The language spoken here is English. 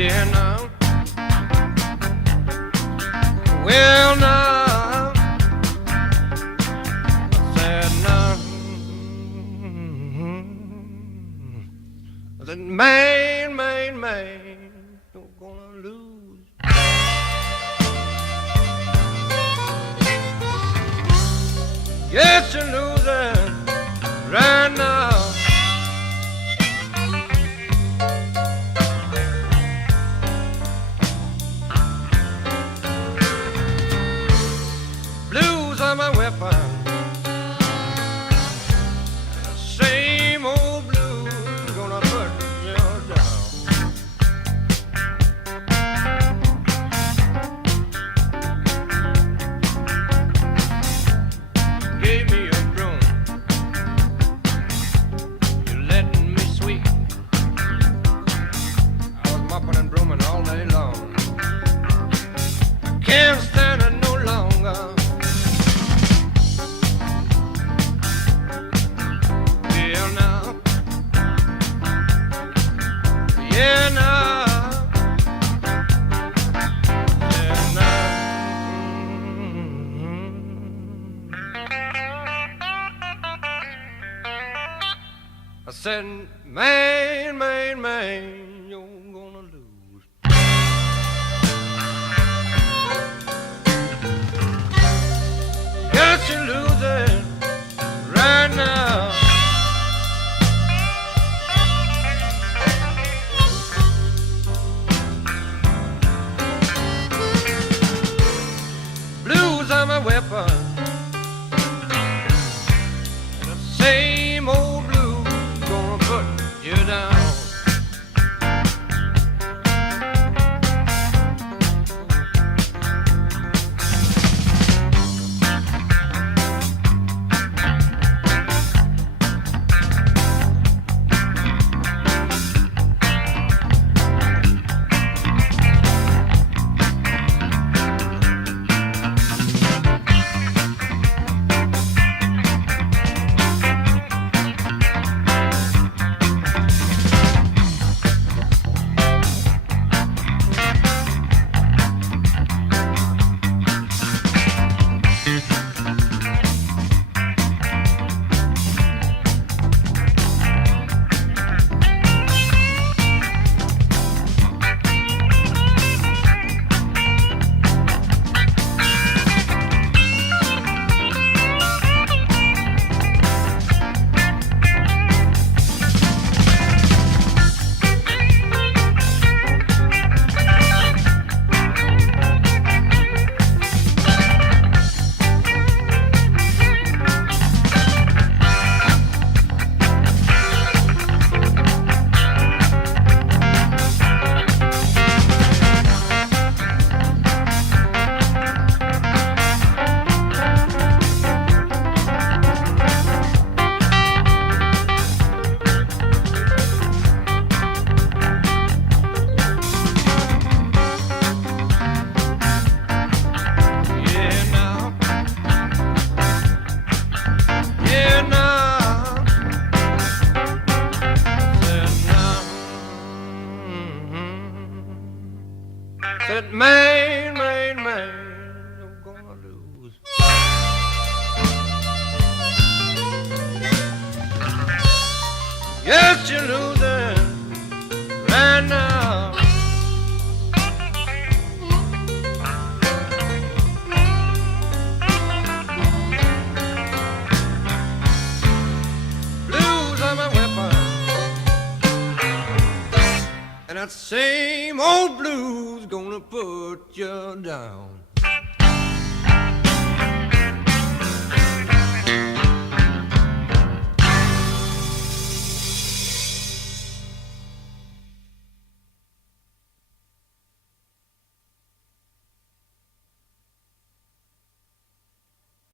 Yeah, now. Well, now. I said, now. I said, man, you're gonna lose. Yes, you're losing right now. Blues are my weapon. The same old blues gonna put you down. Gave me a broom, you letting me sweep. I was mopping and brooming all day long. I can't stand it no longer. Yeah, now. Yeah, now. I said, man, you're gonna lose. Yes, you're losing right now. I'm a weapon, and the same old blues gonna put you down. Said, man, you're gonna lose. Yes, you're losing right now. Blues are my weapon, and that same old blues gonna put you down.